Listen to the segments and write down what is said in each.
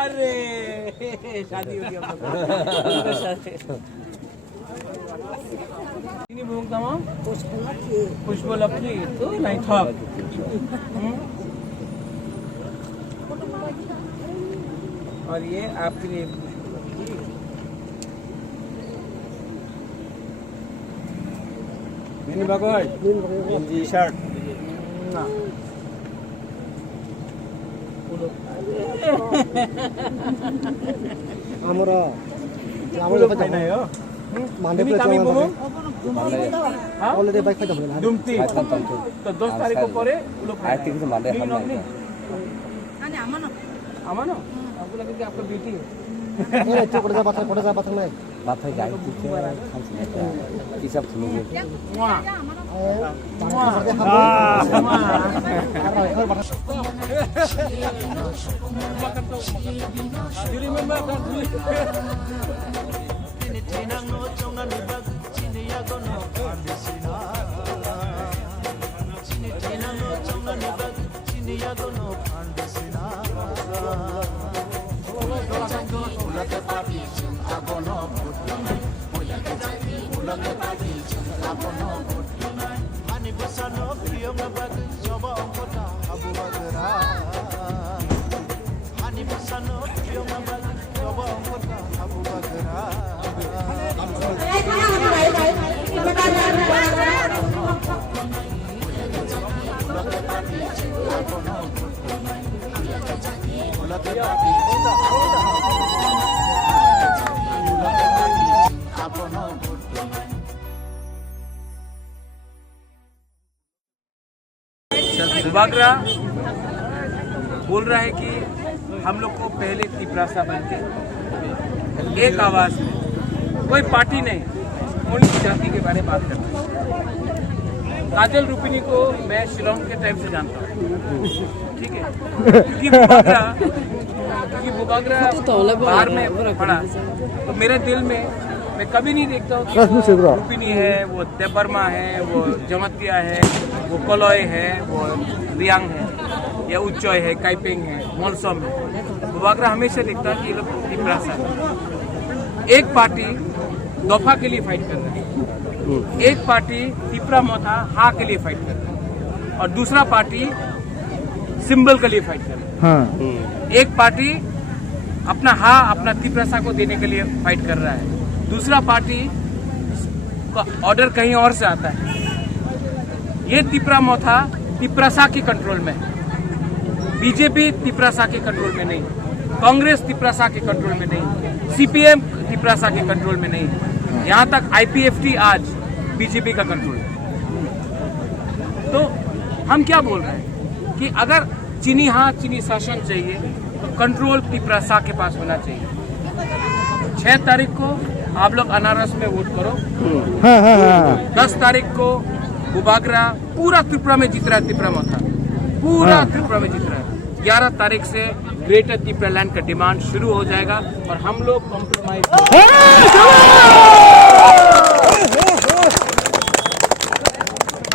अरे शादी हो गया ini burung tama pushpalakshi itu naik thak और ये आपके लिए ini bagus ini shirt আমরা ini kami burung already bike ফাইটা হলো dumti तो 10 तारीख को करे लोग आते हैं माने हम আনে আমানো আমানো आपको लगे कि आपका बेटी है এই তো করে যা বাতা নাই बाथाय गाय कुछ ये सब सुनोगे बुबागरा बोल रहा है कि हम लोग को पहले तिपरासा बन के एक आवाज में कोई पार्टी नहीं उनकी जाति के बारे में बात करना है। काजल रूपिनी को मैं शिलोंग के टाइम से जानता हूँ, ठीक है, क्योंकि बुबागरा बाहर में पड़ा तो मेरे दिल में मैं कभी नहीं देखता हूँ कि वो रूपिनी है, वो देबर्मा है, वो जमतिया है, वो कोलोय है, वो रियांग है या उच्चोय है, काइपिंग है, मोलसोम है। बुबागरा हमेशा देखता है कि ये लोग तिपरासा है। एक पार्टी दफा के लिए फाइट कर रहा है, एक पार्टी तिपरा मोथा हा के लिए फाइट कर रहा है और दूसरा पार्टी सिंबल के लिए फाइट कर रहा है। एक पार्टी अपना हा अपना तिपरासा को देने के लिए फाइट कर रहा है, दूसरा पार्टी का ऑर्डर कहीं और से आता है। ये तिपरा मोथा तिपरासा के कंट्रोल में है, बीजेपी तिपरासा के कंट्रोल में नहीं, कांग्रेस तिपरासा के कंट्रोल में नहीं, सीपीएम तिपरासा के कंट्रोल में नहीं, यहाँ तक आईपीएफटी आज बीजेपी का कंट्रोल है। तो हम क्या बोल रहे हैं कि अगर चीनी चीनी शासन चाहिए तो कंट्रोल तिपरासा के पास होना चाहिए। 6 तारीख को आप लोग अनारस में वोट करो, 10 तारीख को बुबागरा पूरा त्रिपुरा में जीत रहा है, त्रिपुरा मोथा पूरा त्रिपुरा में जीत रहा है। 11 तारीख से ग्रेटर त्रिपुरा लैंड का डिमांड शुरू हो जाएगा और हम लोग कॉम्प्रोमाइज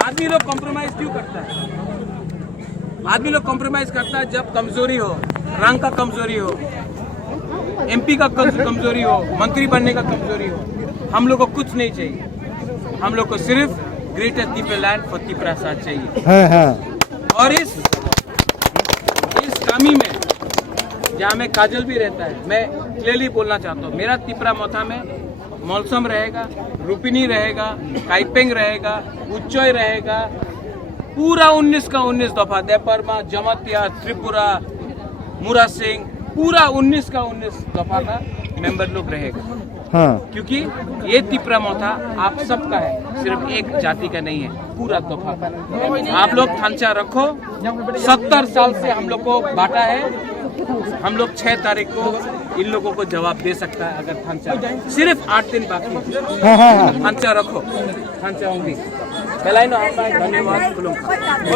आदमी लोग कॉम्प्रोमाइज क्यों करता है? आदमी लोग कॉम्प्रोमाइज करता है जब कमजोरी हो, रंग का कमजोरी हो, एमपी का कमजोरी हो, मंत्री बनने का कमजोरी हो। हम लोग को कुछ नहीं चाहिए, हम लोग को सिर्फ greater Tripura land for Tiprasa चाहिए। और इस कामी में जहाँ में काजल भी रहता है, मैं क्लियरली बोलना चाहता हूँ, मेरा तिपरा मोथा में मोलसम रहेगा, रूपिनी रहेगा, काइपेंग रहेगा, उच्चोय रहेगा, पूरा 19 का 19 दफा देपरमा, जमतिया, त्रिपुरा, मुरा सिंह, पूरा 19 का 19 दफा का मेंबर लोग रहेगा। क्योंकि ये तिपरा मोथा आप सबका है, सिर्फ एक जाति का नहीं है, पूरा दफा का। आप लोग थांचा रखो, 70 साल से हम लोग को बांटा है, हम लोग 6 तारीख को इन लोगों को जवाब दे सकता है। अगर थांचा सिर्फ 8 दिन बाकी है, थांचा रखो, थांचा होंगी। धन्यवाद।